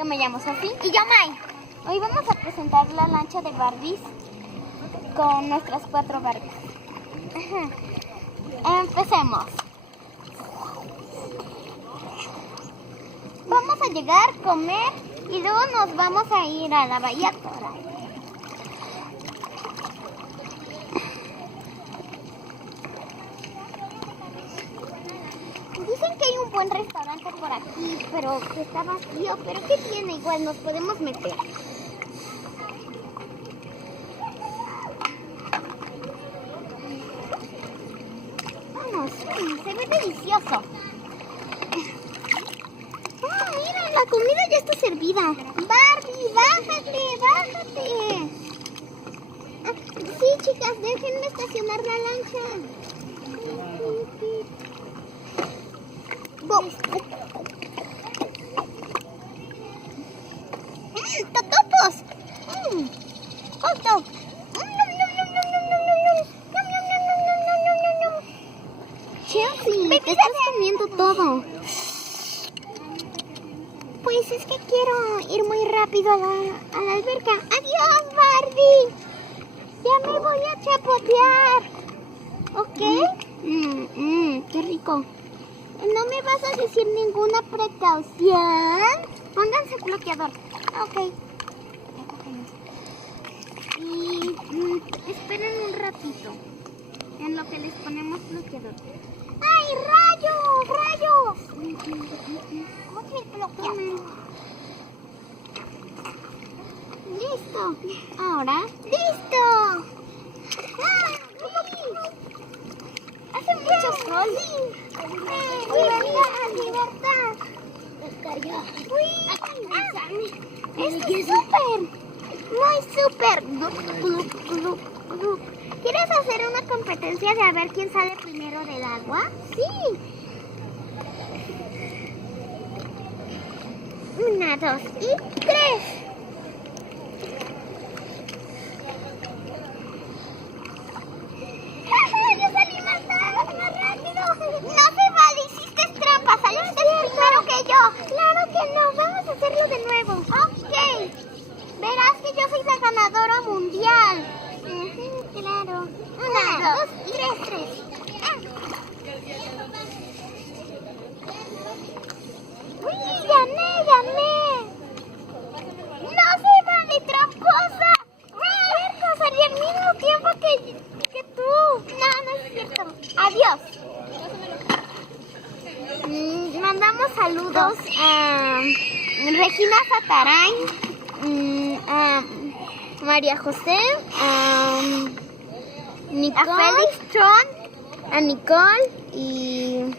Yo me llamo Sofi. Y yo Mai. Hoy vamos a presentar la lancha de Barbies con nuestras 4 Barbies. Empecemos. Vamos a llegar, comer y luego nos vamos a ir a la Bahía Toral. Dicen que hay un buen restaurante por aquí, pero que está vacío. ¿Pero qué tiene? Igual nos podemos meter. Vamos, se ve delicioso. ¡Oh, mira! La comida ya está servida. Barbie, bájate, bájate. Sí, chicas, déjenme estacionar la lancha. ¡Totopos! ¡Hot dog! Chelsea, te estás comiendo todo. Pues es que quiero ir muy rápido a la alberca. ¡Adiós, Barbie! Ya me voy a chapotear. ¿Ok? ¡Qué rico! ¿No me vas a decir ninguna precaución? Pónganse bloqueador. Ok. Y esperen un ratito en lo que les ponemos bloqueador. ¡Ay, rayos! Ok, bloqueador. Listo. Ahora. ¡Listo! Hace mucho sol. ¡Libertad! ¡Es súper! ¡Muy súper! ¿Quieres hacer una competencia de a ver quién sale primero del agua? ¡Sí! 1, 2 y 3. ¡Yo salí más rápido! ¡No se vale! ¡Hiciste trampa! ¡Saliste primero que yo! ¡Claro que no! ¡Vamos a hacerlo de nuevo! ¡Ok! Verás que yo soy la ganadora mundial. Claro. 1, 2 y 3. ¡Uy! ¡Gané! ¡No se vale, tramposa! ¡Cierto! Salí al mismo tiempo que tú. No es cierto. Adiós. Mandamos saludos a Regina Zatarain, a María José, a Nicole, a Félix Tron, a Nicole y